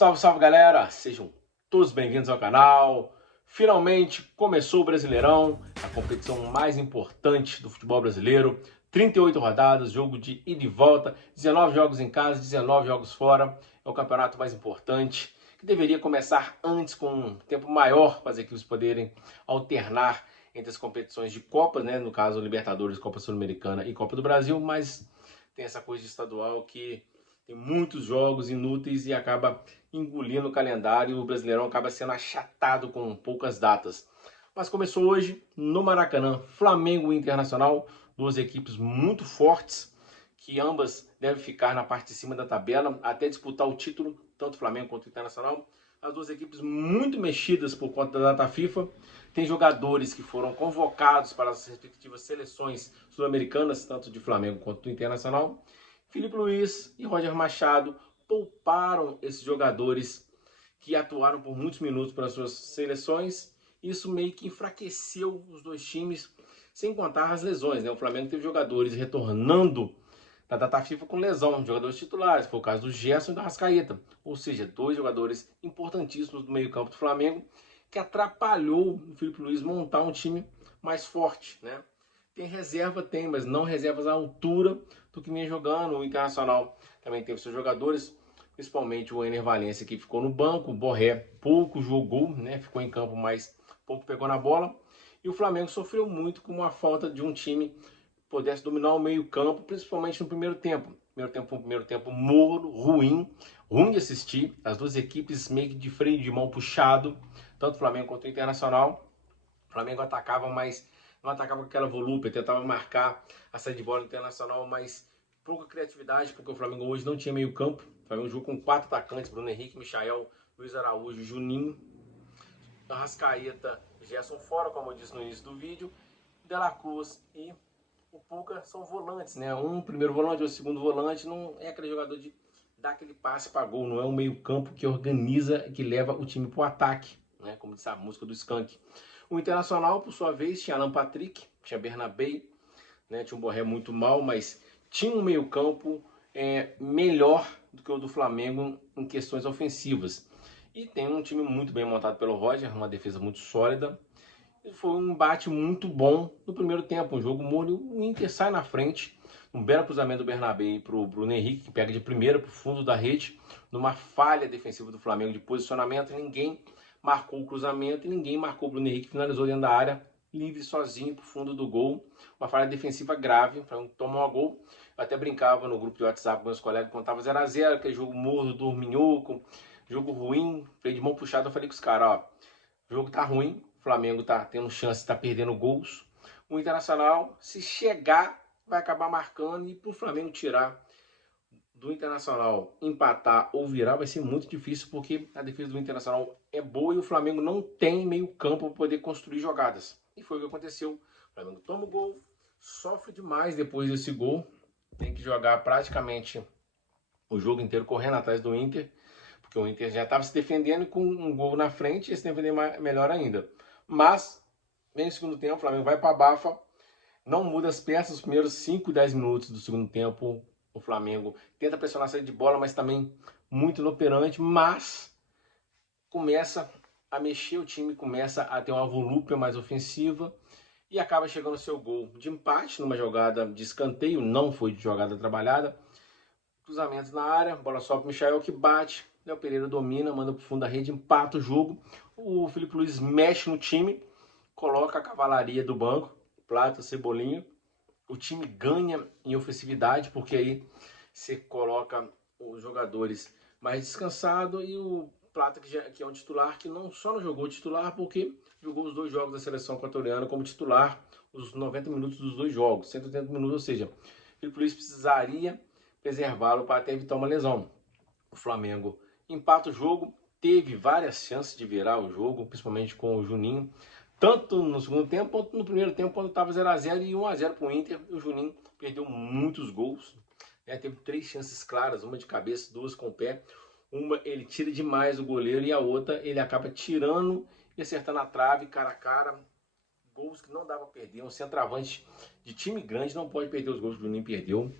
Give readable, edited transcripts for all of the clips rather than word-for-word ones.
Salve, salve galera! Sejam todos bem-vindos ao canal. Finalmente começou o Brasileirão, a competição mais importante do futebol brasileiro. 38 rodadas, jogo de ida e volta, 19 jogos em casa, 19 jogos fora. É o campeonato mais importante, que deveria começar antes, com um tempo maior para as equipes poderem alternar entre as competições de Copa, né? No caso, Libertadores, Copa Sul-Americana e Copa do Brasil, mas tem essa coisa de estadual que tem muitos jogos inúteis e acaba engolindo o calendário. O Brasileirão acaba sendo achatado com poucas datas. Mas começou hoje no Maracanã, Flamengo e Internacional, duas equipes muito fortes, que ambas devem ficar na parte de cima da tabela até disputar o título, tanto Flamengo quanto Internacional. As duas equipes muito mexidas por conta da data FIFA. Tem jogadores que foram convocados para as respectivas seleções sul-americanas, tanto de Flamengo quanto do Internacional. Filipe Luiz e Roger Machado pouparam esses jogadores que atuaram por muitos minutos para suas seleções. Isso meio que enfraqueceu os dois times, sem contar as lesões, né? O Flamengo teve jogadores retornando da data FIFA com lesão, jogadores titulares, foi o caso do Gerson e do Arrascaeta, ou seja, dois jogadores importantíssimos do meio campo do Flamengo, que atrapalhou o Filipe Luiz montar um time mais forte, né? Tem reserva, tem, mas não reservas à altura do que vinha jogando. O Internacional também teve seus jogadores, principalmente o Ener Valencia, que ficou no banco. O Borré pouco jogou, né? Ficou em campo, mas pouco pegou na bola. E o Flamengo sofreu muito com a falta de um time que pudesse dominar o meio-campo, principalmente no primeiro tempo. Primeiro tempo morno, ruim de assistir. As duas equipes meio que de freio de mão puxado, tanto o Flamengo quanto o Internacional. O Flamengo atacava, mas não atacava com aquela volúpia, tentava marcar a saída de bola Internacional, mas pouca criatividade, porque o Flamengo hoje não tinha meio campo. O Flamengo jogou com 4 atacantes: Bruno Henrique, Michael, Luiz Araújo, Juninho, Arrascaeta, Gerson fora, como eu disse no início do vídeo. De La Cruz e o Puka são volantes, né? Um primeiro volante ou segundo volante, não é aquele jogador de dar aquele passe para gol, não é um meio campo que organiza, que leva o time para o ataque, né? Como disse a música do Skank. O Internacional, por sua vez, tinha Alan Patrick, tinha Bernabé, né? Tinha um Borré muito mal, mas tinha um meio campo melhor do que o do Flamengo em questões ofensivas. E tem um time muito bem montado pelo Roger, uma defesa muito sólida. E foi um embate muito bom no primeiro tempo, um jogo morno. O Inter sai na frente, um belo cruzamento do Bernabé para o Bruno Henrique, que pega de primeira para o fundo da rede, numa falha defensiva do Flamengo de posicionamento. Ninguém marcou o cruzamento e ninguém marcou o Bruno Henrique, finalizou dentro da área, livre, sozinho, para o fundo do gol. Uma falha defensiva grave, para tomar um gol. Eu até brincava no grupo de WhatsApp com meus colegas, contava 0x0, aquele jogo morno, dorminhoco, jogo ruim, freio de mão puxado. Eu falei com os caras, ó, o jogo tá ruim, o Flamengo tá tendo chance, tá perdendo gols. O Internacional, se chegar, vai acabar marcando, e pro Flamengo tirar do Internacional, empatar ou virar, vai ser muito difícil, porque a defesa do Internacional é boa e o Flamengo não tem meio campo para poder construir jogadas. E foi o que aconteceu. O Flamengo toma o gol, sofre demais depois desse gol, tem que jogar praticamente o jogo inteiro correndo atrás do Inter, porque o Inter já estava se defendendo com um gol na frente e ia se defender melhor ainda. Mas, vem no segundo tempo, o Flamengo vai para a bafa, não muda as peças. Os primeiros 5, 10 minutos do segundo tempo, o Flamengo tenta pressionar a saída de bola, mas também muito inoperante, mas começa a mexer o time, começa a ter uma volúpia mais ofensiva e acaba chegando ao seu gol de empate numa jogada de escanteio, não foi de jogada trabalhada. Cruzamento na área, bola sobe para o Michael, que bate. Léo Pereira domina, manda para o fundo da rede, empata o jogo. O Filipe Luiz mexe no time, coloca a cavalaria do banco, Plata, Cebolinha. O time ganha em ofensividade, porque aí você coloca os jogadores mais descansados e o Plata, que é um titular, que não só não jogou titular, porque jogou os dois jogos da seleção equatoriana como titular, os 90 minutos dos dois jogos, 180 minutos, ou seja, o Filipe Luiz precisaria preservá-lo para até evitar uma lesão. O Flamengo empata o jogo, teve várias chances de virar o jogo, principalmente com o Juninho, tanto no segundo tempo quanto no primeiro tempo, quando estava 0x0 e 1x0 para o Inter. O Juninho perdeu muitos gols, né? Teve 3 chances claras, uma de cabeça, 2 com o pé. Uma ele tira demais o goleiro e a outra ele acaba tirando e acertando a trave, cara a cara. Gols que não dava para perder. Um centroavante de time grande não pode perder os gols que o Juninho perdeu.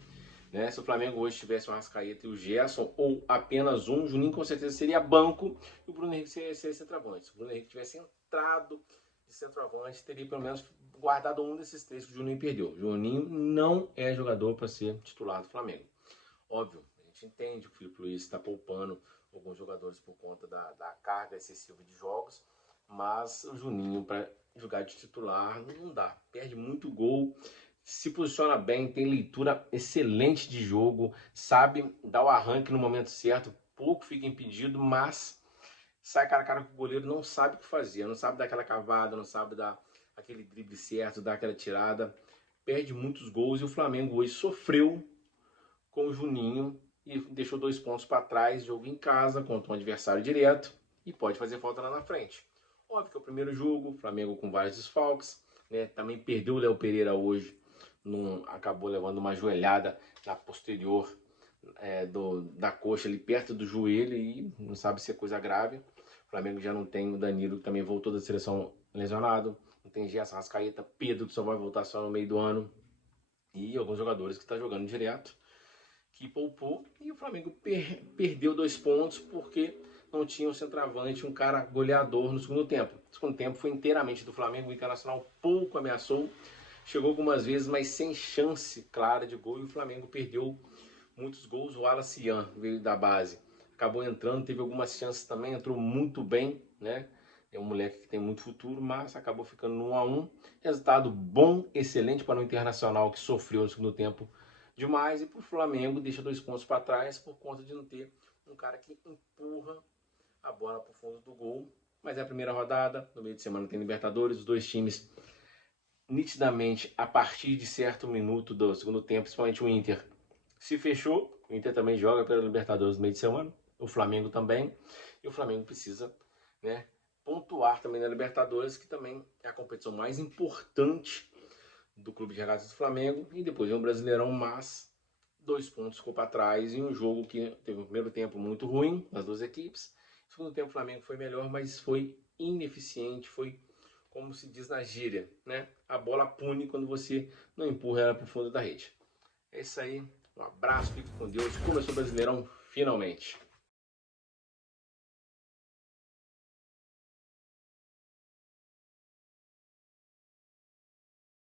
né? Se o Flamengo hoje tivesse o Arrascaeta e o Gerson, ou apenas um, o Juninho com certeza seria banco e o Bruno Henrique seria centroavante. Se o Bruno Henrique tivesse entrado de centroavante, teria pelo menos guardado um desses três que o Juninho perdeu. O Juninho não é jogador para ser titular do Flamengo. Óbvio, a gente entende que o Filipe Luiz está poupando alguns jogadores por conta da carga excessiva de jogos, mas o Juninho para jogar de titular não dá, perde muito gol, se posiciona bem, tem leitura excelente de jogo, sabe dar o arranque no momento certo, pouco fica impedido, mas sai cara a cara com o goleiro, não sabe o que fazer, não sabe dar aquela cavada, não sabe dar aquele drible certo, dar aquela tirada, perde muitos gols e o Flamengo hoje sofreu com o Juninho e deixou 2 pontos para trás, jogo em casa contra um adversário direto e pode fazer falta lá na frente. Óbvio que é o primeiro jogo, Flamengo com vários desfalques, né? Também perdeu o Léo Pereira hoje, acabou levando uma joelhada na posterior da coxa ali perto do joelho e não sabe se é coisa grave. O Flamengo já não tem o Danilo, que também voltou da seleção lesionado, não tem Gerson, Arrascaeta, Pedro, que só vai voltar só no meio do ano, e alguns jogadores que estão jogando direto, que poupou, e o Flamengo perdeu 2 pontos porque não tinha um centroavante, um cara goleador no segundo tempo. O segundo tempo foi inteiramente do Flamengo, o Internacional pouco ameaçou, chegou algumas vezes, mas sem chance clara de gol, e o Flamengo perdeu muitos gols. O Wallace Ian veio da base, acabou entrando, teve algumas chances também, entrou muito bem, né? É um moleque que tem muito futuro, mas acabou ficando no 1-1. Resultado bom, excelente para o Internacional, que sofreu no segundo tempo demais, e para o Flamengo deixa 2 pontos para trás por conta de não ter um cara que empurra a bola para o fundo do gol. Mas é a primeira rodada, no meio de semana tem Libertadores, os dois times nitidamente a partir de certo minuto do segundo tempo, principalmente o Inter se fechou. O Inter também joga pela Libertadores no meio de semana, o Flamengo também, e o Flamengo precisa, né, pontuar também na Libertadores, que também é a competição mais importante do Clube de Regatas do Flamengo, e depois é um Brasileirão, mas 2 pontos ficou para trás em um jogo que teve um primeiro tempo muito ruim das duas equipes. No segundo tempo o Flamengo foi melhor, mas foi ineficiente, foi como se diz na gíria, né? A bola pune quando você não empurra ela para o fundo da rede. É isso aí, um abraço, fique com Deus, começou o Brasileirão finalmente.